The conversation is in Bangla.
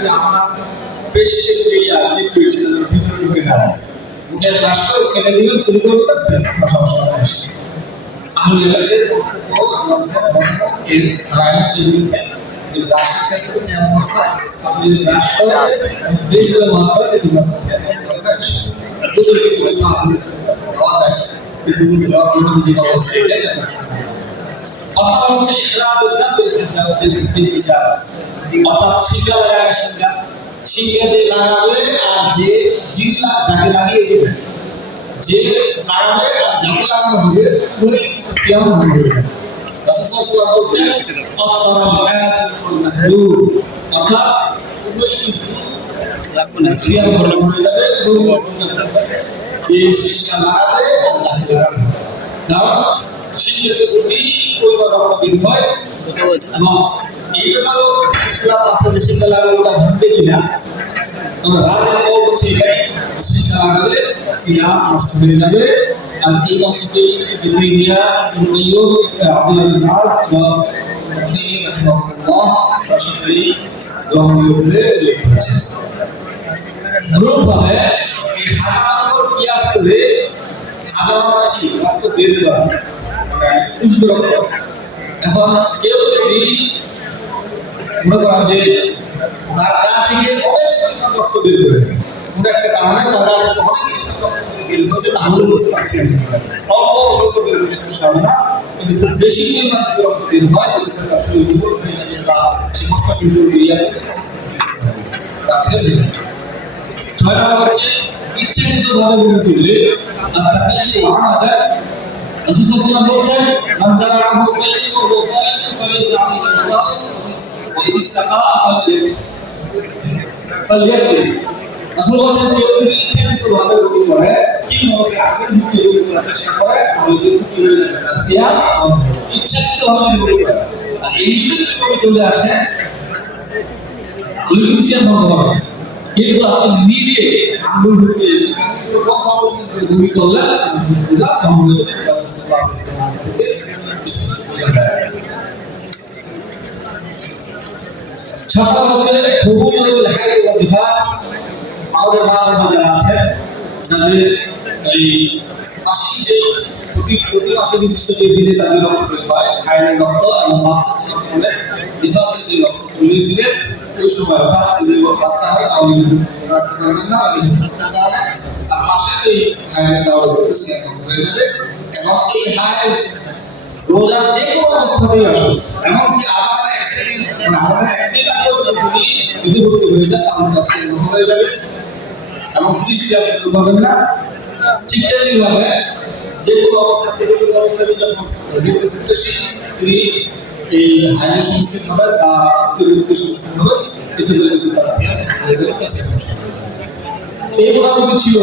যে আপনার পেশি যে আর্জি রয়েছে ভিতরে ঢুকে যাবে মুখে ব্রাশ করে ফেলে দিবেন পুরো করবেন ব্যাস সমস্যা হবে আহলে হাদিসের পক্ষ আমাদের এর ধারায় দিয়েছে যে ব্রাশ করতে সে অবস্থায় আপনি যদি ব্রাশ করেন বেশ করে মন করে দিতে পারছেন দুটো কিছু কিছু আপনি পাওয়া যায় কিন্তু আপনার যদি বলা হচ্ছে এটা কথা হচ্ছে ইখরাজুল নাবিল হিজাব অর্থাৎ শিক্ষা লাগাবে শিক্ষা যে লাগাবে আর যে জিল্লা যাকে লাগিয়ে দেবে যে লাগাবে আর যাকে লাগানো হবে ওই সিয়াম হবে রাসূল সাল্লাল্লাহু আলাইহি ওয়াসাল্লাম বলেছেন আফতারা হায়াতুল মাহরুম অর্থাৎ ওই সিয়াম হয়ে যাবে যে শিক্ষা লাগাবে আর যাকে লাগাবে কারণ শিক্ষাতে অতি পরিমাণ রক্ত বের হয় এবং এই ব্যাপারে তারা পাশে যে শিক্ষা লাগাবে ওটা ভাববে কিনা তবে রাজের হচ্ছে এটাই শিক্ষা লাগালে সিয়াম নষ্ট হয়ে যাবে আর এই বক্তব্যে ইবতিজিয়া ইউনিয়ন আব্দুল নাজ বা সরাসরি গ্রহণীয় বলে লিখেছে অনুরূপভাবে এই হাজার উপর কিয়াস করে হাজার মানে কি রক্ত বের করা উচিত রক্ত এখন কেউ যদি মনে করেন যে তার গা থেকে অনেক রক্ত বের করে কোনো একটা কারণে তার গা থেকে অনেক রক্ত বের হচ্ছে তাহলে করতে পারছি অল্প স্বল্প বের হয়ে সমস্যা হবে না কিন্তু খুব বেশি পরিমাণ যদি রক্ত বের হয় তাহলে তার শরীর দুর্বল হয়ে যাবে বা সে মস্তা দুর্বল হয়ে যাবে তার ছেলে 6 নম্বর হচ্ছে ইচ্ছাকৃতভাবে মনে করলে আর তাকে কি মানা দেয় রাসূল সাল্লাল্লাহু আলাইহি ওয়াসাল্লাম বলেছেন মান দারাহু বাইন ওয়া বাইন ফালাইসা আলাইহি আল্লাহ ওয়া ইস্তাqa ফালিয়াতি রাসূল বলেছেন যে যদি ইচ্ছাকৃতভাবে রুকু করে কিভাবে আগে রুকু করার চেষ্টা করে তাহলে রুকু হয়ে যাবে আর সিয়াম ইচ্ছাকৃতভাবে রুকু করে আর এই যদি চলে আসে তাহলে কিন্তু সিয়াম বন্ধ হবে কিন্তু আপনি নিজে আঙ্গুল ঢুকে কথা ভূমি করলেন পূজা সম্পূর্ণ ছাত্র হচ্ছে বহুমূল্য হাই ও বিভাস আমাদের মা যারা আছে যাদের এই মাসিক যে প্রতি মাসে নির্দিষ্ট যে দিনে তাদের রক্ত বের হয় হাইলের রক্ত এবং বাচ্চা যখন হলে বিভাসের যে রক্ত 40 দিনের ওই সময় অর্থাৎ বাচ্চা হয় তাহলে কিন্তু রক্ত করবেন না বা বিভাসের কারণে আর মাসে এই হাইলের কারণে হয়ে যাবে এবং এই হাইজ রোজার যে কোনো অবস্থাতেই আসুন এমনকি আদানের এক সেকেন্ড মানে আদানের এক মিনিট আগেও যদি বিধিভুক্ত হয়ে যায় তাহলে তার সেকেন্ড হয়ে যাবে এবং সিয়াম করতে পারবেন না ঠিক তেমনিভাবে যে কোনো অবস্থাতে যখন বেশি তিনি এই হাইজের সম্মুখীন হবেন বা অতিরিক্ত সম্মুখীন হবেন এতে করে কিন্তু তার সিয়াম এই মোটামুটি ছিল